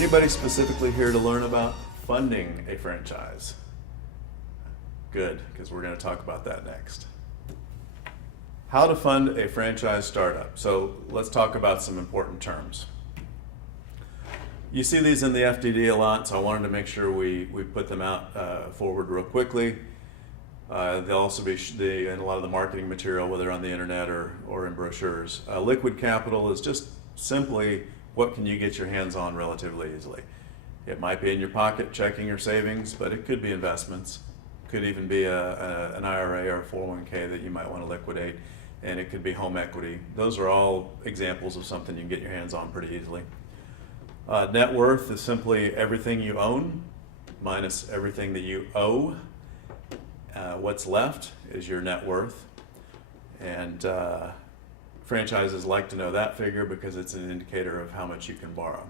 anybody specifically here to learn about funding a franchise? Good, because we're going to talk about that next. How to fund a franchise startup. So let's talk about some important terms. You see these in the FDD a lot, so I wanted to make sure we put them out forward real quickly. They'll also be in a lot of the marketing material, whether on the internet or in brochures. Liquid capital is just simply what can you get your hands on relatively easily. It might be in your pocket, checking or savings, but it could be investments. Could even be an IRA or a 401k that you might want to liquidate, and it could be home equity. Those are all examples of something you can get your hands on pretty easily. Net worth is simply everything you own minus everything that you owe. What's left is your net worth, and franchises like to know that figure because it's an indicator of how much you can borrow.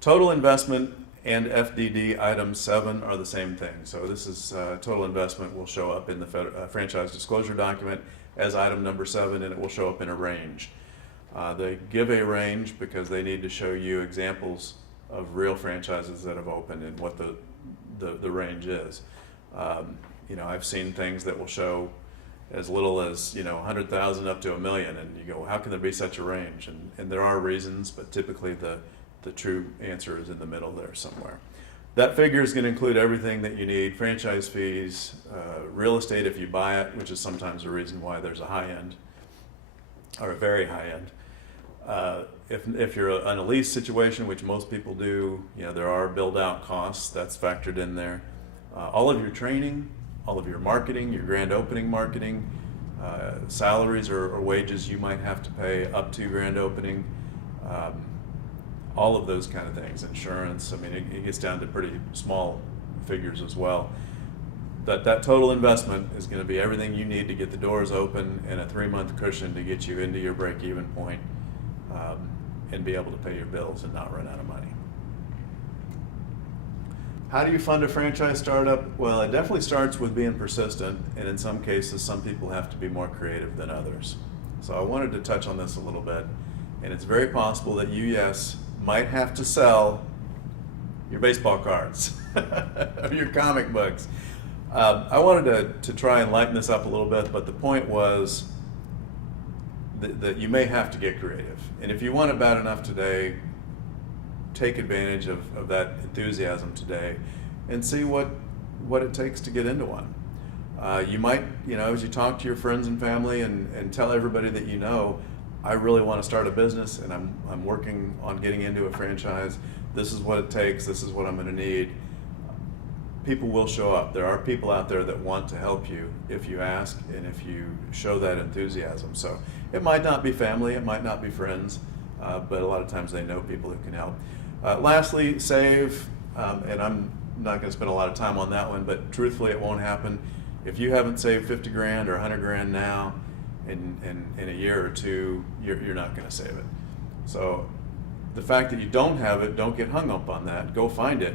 Total investment and FDD item 7 are the same thing. So this is total investment will show up in the franchise disclosure document as item number 7, and it will show up in a range. They give a range because they need to show you examples of real franchises that have opened and what the range is. I've seen things that will show as little as 100,000 up to $1 million, and you go, how can there be such a range? And there are reasons, but typically the true answer is in the middle there somewhere. That figure is going to include everything that you need: franchise fees, real estate if you buy it, which is sometimes a reason why there's a high end or a very high end. If you're in a lease situation, which most people do, there are build-out costs that's factored in there. All of your training, all of your marketing, your grand opening marketing, salaries or wages you might have to pay up to grand opening, all of those kind of things, insurance. I mean, it gets down to pretty small figures as well. That total investment is going to be everything you need to get the doors open and a 3-month cushion to get you into your break-even point, and be able to pay your bills and not run out of money. How do you fund a franchise startup? Well, it definitely starts with being persistent, and in some cases, some people have to be more creative than others. So I wanted to touch on this a little bit, and it's very possible that you, yes, might have to sell your baseball cards or your comic books. I wanted to try and lighten this up a little bit, but the point was that you may have to get creative. And if you want it bad enough today, take advantage of that enthusiasm today and see what it takes to get into one. You might, as you talk to your friends and family and tell everybody that you know, I really want to start a business and I'm working on getting into a franchise. This is what it takes. This is what I'm going to need. People will show up. There are people out there that want to help you if you ask and if you show that enthusiasm. So it might not be family, it might not be friends, but a lot of times they know people who can help. Lastly, save, and I'm not going to spend a lot of time on that one, but truthfully it won't happen. If you haven't saved 50 grand or 100 grand now, in a year or two, you're not going to save it. So the fact that you don't have it, don't get hung up on that. Go find it,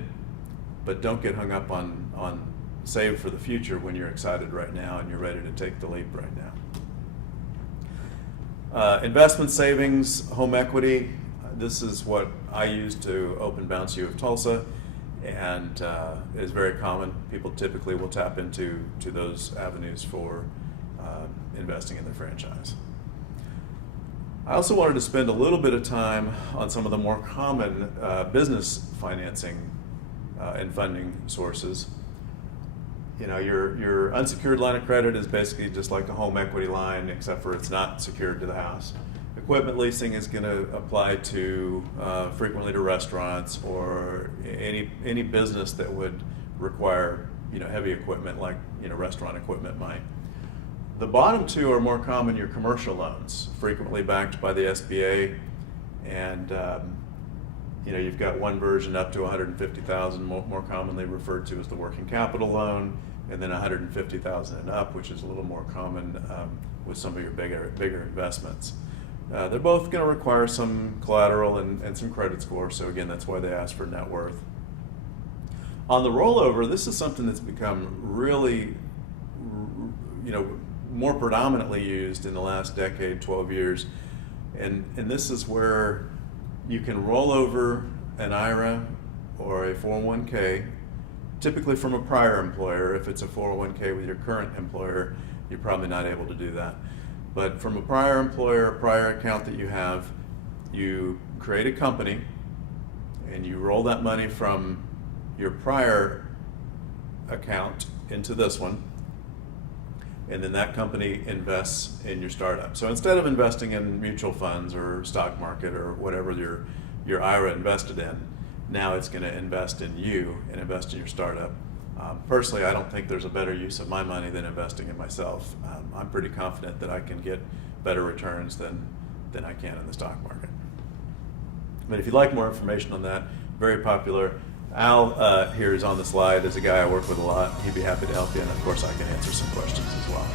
but don't get hung up on save for the future when you're excited right now and you're ready to take the leap right now. Investment savings, home equity. This is what I use to open Bounce U of Tulsa, and is very common. People typically will tap into those avenues for investing in their franchise. I also wanted to spend a little bit of time on some of the more common business financing and funding sources. Your unsecured line of credit is basically just like a home equity line, except for it's not secured to the house. Equipment leasing is going to apply to frequently to restaurants or any business that would require heavy equipment like restaurant equipment might. The bottom two are more common. Your commercial loans, frequently backed by the SBA, and you've got one version up to $150,000, more commonly referred to as the working capital loan, and then $150,000 and up, which is a little more common with some of your bigger investments. They're both going to require some collateral and some credit score, so again, that's why they ask for net worth. On the rollover, this is something that's become really, more predominantly used in the last decade, 12 years, and this is where you can roll over an IRA or a 401k, typically from a prior employer. If it's a 401k with your current employer, you're probably not able to do that. But from a prior employer, a prior account that you have, you create a company and you roll that money from your prior account into this one, and then that company invests in your startup. So instead of investing in mutual funds or stock market or whatever your IRA invested in, now it's going to invest in you and invest in your startup. Personally, I don't think there's a better use of my money than investing in myself. I'm pretty confident that I can get better returns than I can in the stock market. But if you'd like more information on that, very popular. Al here is on the slide as a guy I work with a lot. He'd be happy to help you, and of course I can answer some questions as well.